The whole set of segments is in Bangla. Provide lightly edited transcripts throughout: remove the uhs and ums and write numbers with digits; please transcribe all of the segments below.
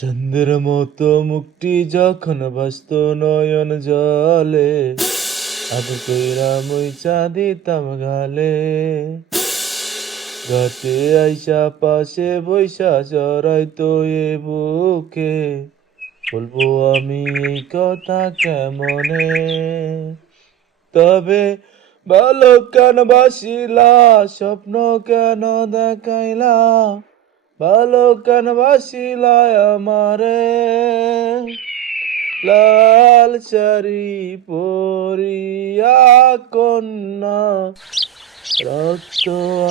চন্দ্রের মতো মুখটি যখন ভাসত নয়ন জলে, আদর কইরা মুইচা দিতাম গালে। ঘাটে আইসা পাশে বৈশা জড়াইতো এ বুকে, বলবো আমি এই কথা কেমনে। তবে ভালো কেন বাসিলা, স্বপ্ন কেন দেখাইলা, ভালো কেন বাসিলা আমারে। লাল শাড়ি পরিয়া কন্যা, রক্ত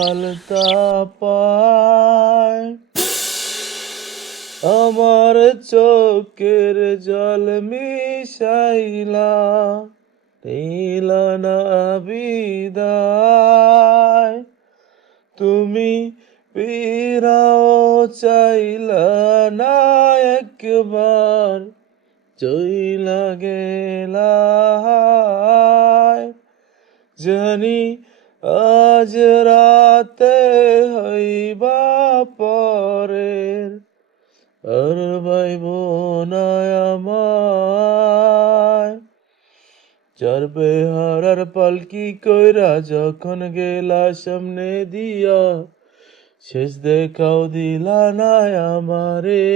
আলতা পায়। আমার চোখের জল মিশাইলা, নিলা না বিদায়। তুমি ফিরাও চাইলা না একবার, চইলা গেলা। জানি আজ রাতে হইবা পরের, আর ভাইব না আমায়। চার বেহারার পালকি কইরা যখন গেলা সামনে দিয়া, শেষ দেখাও দিলা না আমারে।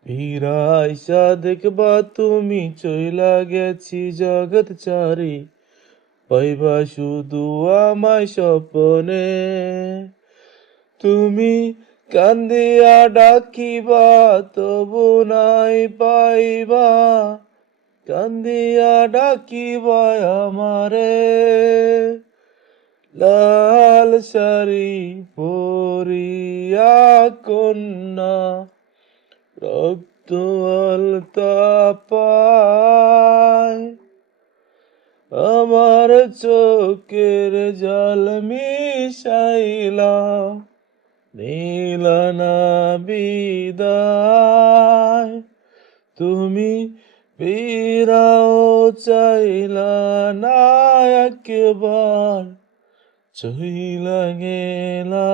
ফিরা আইসা দেখবা তুমি চইলা গেছি জগৎ চারি, পাইবা শুধু আমায় স্বপনে। তুমি কান্দিয়া ডাকিবা তবু নাই পাইবা, কান্দিয়া ডাকিবা আমারে। লাল শাড়ি পরিয়া কন্যা, রক্ত আলতা পায়। আমার চোখের জল মিশাইলা, নিলা না বিদায়। তুমি ফিরাও চাইলা না একবার, চইলা গেলা।